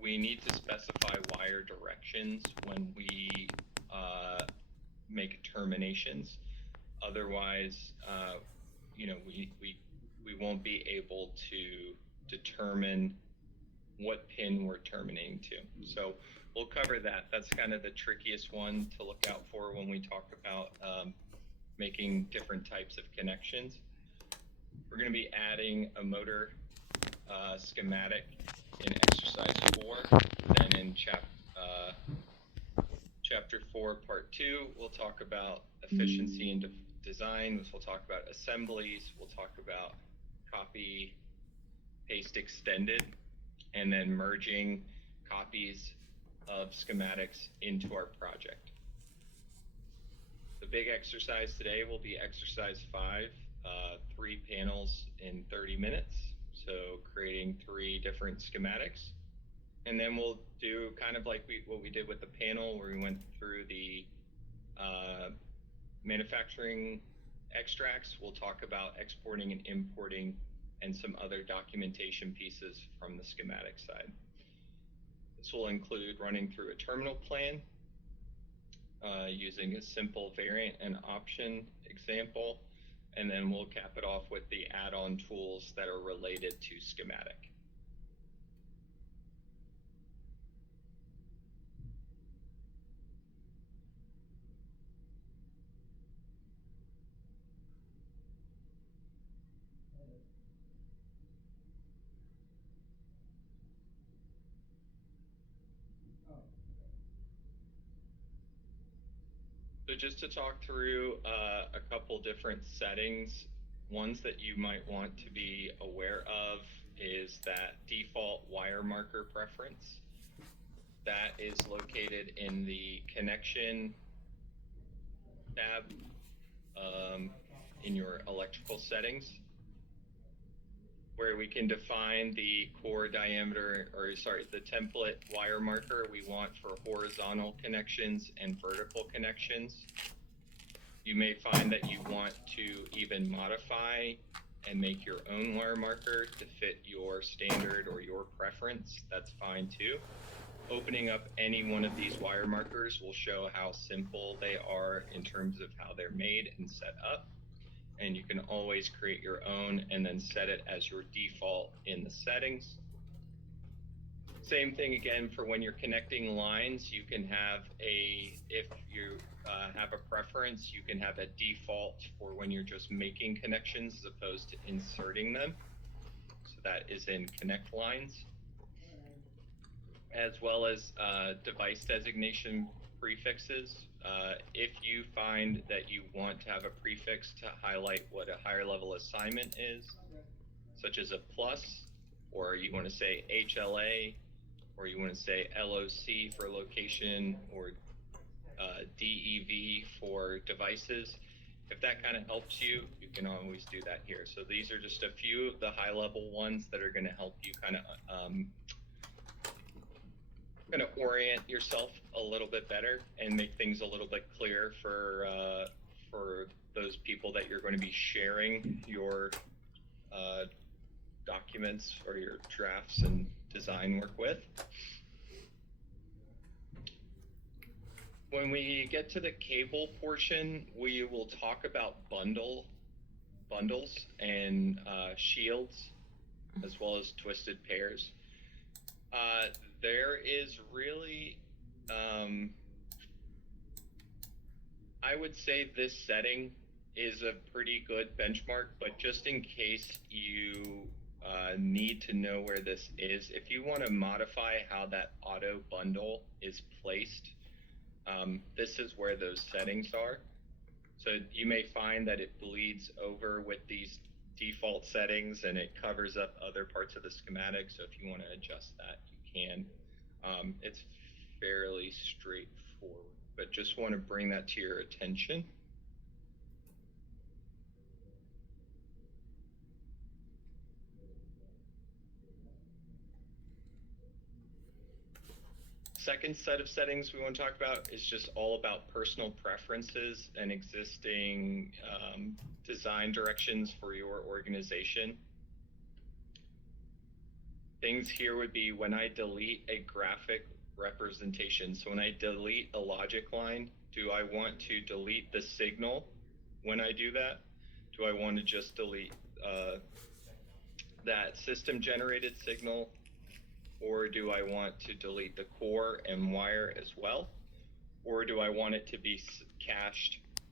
We need to specify wire directions when we make terminations. Otherwise, we won't be able to determine what pin we're terminating to. So we'll cover that. That's kind of the trickiest one to look out for when we talk about making different types of connections. We're going to be adding a motor schematic in exercise 4. Then in chapter 4, part 2, we'll talk about efficiency and design. We'll talk about assemblies. We'll talk about copy, paste, extended, and then merging copies of schematics into our project. The big exercise today will be exercise 5, 3 panels in 30 minutes. So creating 3 different schematics. And then we'll do kind of like what we did with the panel, where we went through the manufacturing extracts. We'll talk about exporting and importing and some other documentation pieces from the schematic side. This will include running through a terminal plan, using a simple variant and option example, and then we'll cap it off with the add-on tools that are related to schematic. So just to talk through a couple different settings, ones that you might want to be aware of is that default wire marker preference. That is located in the connection tab in your electrical settings, where we can define the core diameter, the template wire marker we want for horizontal connections and vertical connections. You may find that you want to even modify and make your own wire marker to fit your standard or your preference. That's fine too. Opening up any one of these wire markers will show how simple they are in terms of how they're made and set up. And you can always create your own and then set it as your default in the settings. Same thing again for when you're connecting lines. You can have if you have a preference, you can have a default for when you're just making connections as opposed to inserting them. So that is in connect lines, as well as device designation prefixes. If you find that you want to have a prefix to highlight what a higher level assignment is, such as a plus, or you want to say HLA, or you want to say LOC for location, or DEV for devices, if that kind of helps you, you can always do that here. So these are just a few of the high level ones that are going to help you kind of orient yourself a little bit better and make things a little bit clearer for those people that you're going to be sharing your documents or your drafts and design work with. When we get to the cable portion, we will talk about bundles and shields, as well as twisted pairs. There is really, I would say this setting is a pretty good benchmark, but just in case you need to know where this is, if you want to modify how that auto bundle is placed, this is where those settings are. So you may find that it bleeds over with these default settings and it covers up other parts of the schematic. So if you want to adjust that, you can. It's fairly straightforward, but just want to bring that to your attention. Second set of settings we want to talk about is just all about personal preferences and existing design directions for your organization. things here would be when I delete a graphic representation. So when I delete a logic line, do I want to delete the signal when I do that? Do I want to just delete that system generated signal, or do I want to delete the core and wire as well? Or do I want it to be cached